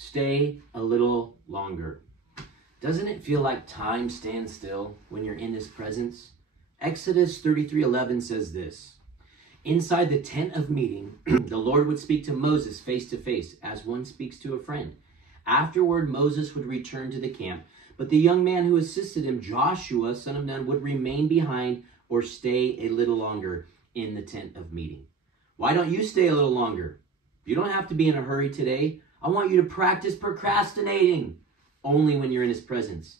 Stay a little longer. Doesn't it feel like time stands still when you're in his presence? Exodus 33:11 says this: inside the tent of meeting, the Lord would speak to Moses face to face, as one speaks to a friend. Afterward, Moses would return to the camp, but the young man who assisted him, Joshua, son of Nun, would remain behind or stay a little longer in the tent of meeting. Why don't you stay a little longer? You don't have to be in a hurry today. I want you to practice procrastinating only when you're in his presence.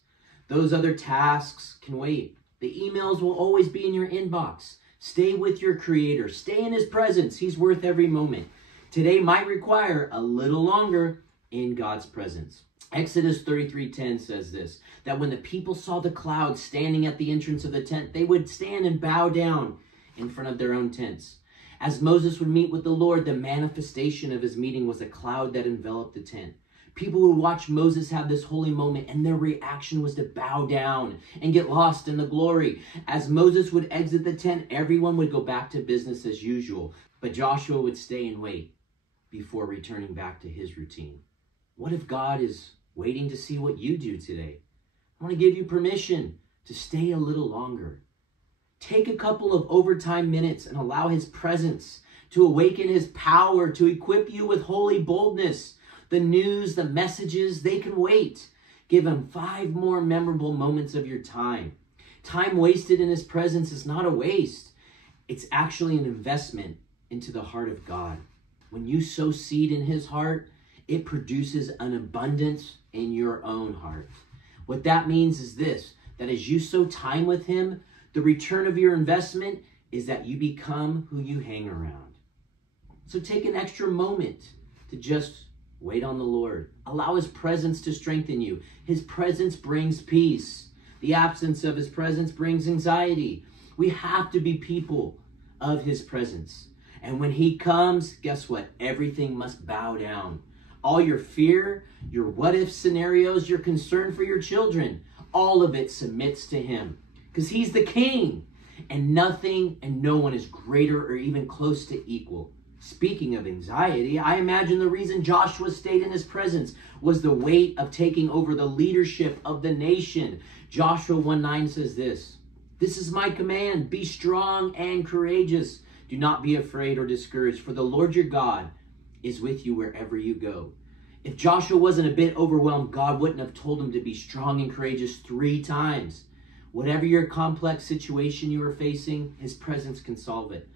Those other tasks can wait. The emails will always be in your inbox. Stay with your Creator. Stay in his presence. He's worth every moment. Today might require a little longer in God's presence. Exodus 33:10 says this, that when the people saw the cloud standing at the entrance of the tent, they would stand and bow down in front of their own tents. As Moses would meet with the Lord, the manifestation of his meeting was a cloud that enveloped the tent. People would watch Moses have this holy moment, and their reaction was to bow down and get lost in the glory. As Moses would exit the tent, everyone would go back to business as usual, but Joshua would stay and wait before returning back to his routine. What if God is waiting to see what you do today? I want to give you permission to stay a little longer. Take a couple of overtime minutes and allow his presence to awaken his power, to equip you with holy boldness. The news, the messages, they can wait. Give him 5 more memorable moments of your time. Time wasted in his presence is not a waste. It's actually an investment into the heart of God. When you sow seed in his heart, it produces an abundance in your own heart. What that means is this, that as you sow time with him, the return of your investment is that you become who you hang around. So take an extra moment to just wait on the Lord. Allow his presence to strengthen you. His presence brings peace. The absence of his presence brings anxiety. We have to be people of his presence. And when he comes, guess what? Everything must bow down. All your fear, your what-if scenarios, your concern for your children, all of it submits to him. Because he's the king, and nothing and no one is greater or even close to equal. Speaking of anxiety, I imagine the reason Joshua stayed in his presence was the weight of taking over the leadership of the nation. Joshua 1:9 says this, "This is my command, be strong and courageous. Do not be afraid or discouraged, for the Lord your God is with you wherever you go." If Joshua wasn't a bit overwhelmed, God wouldn't have told him to be strong and courageous 3 times. Whatever your complex situation you are facing, his presence can solve it.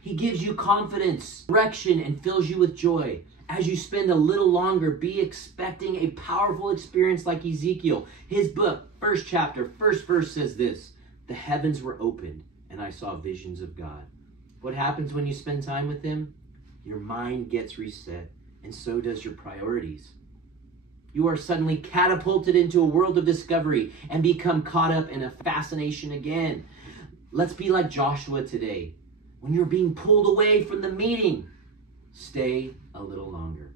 He gives you confidence, direction, and fills you with joy. As you spend a little longer, be expecting a powerful experience like Ezekiel. His book, 1st chapter, 1st verse says this, "The heavens were opened, and I saw visions of God." What happens when you spend time with him? Your mind gets reset, and so does your priorities. You are suddenly catapulted into a world of discovery and become caught up in a fascination again. Let's be like Joshua today. When you're being pulled away from the meeting, stay a little longer.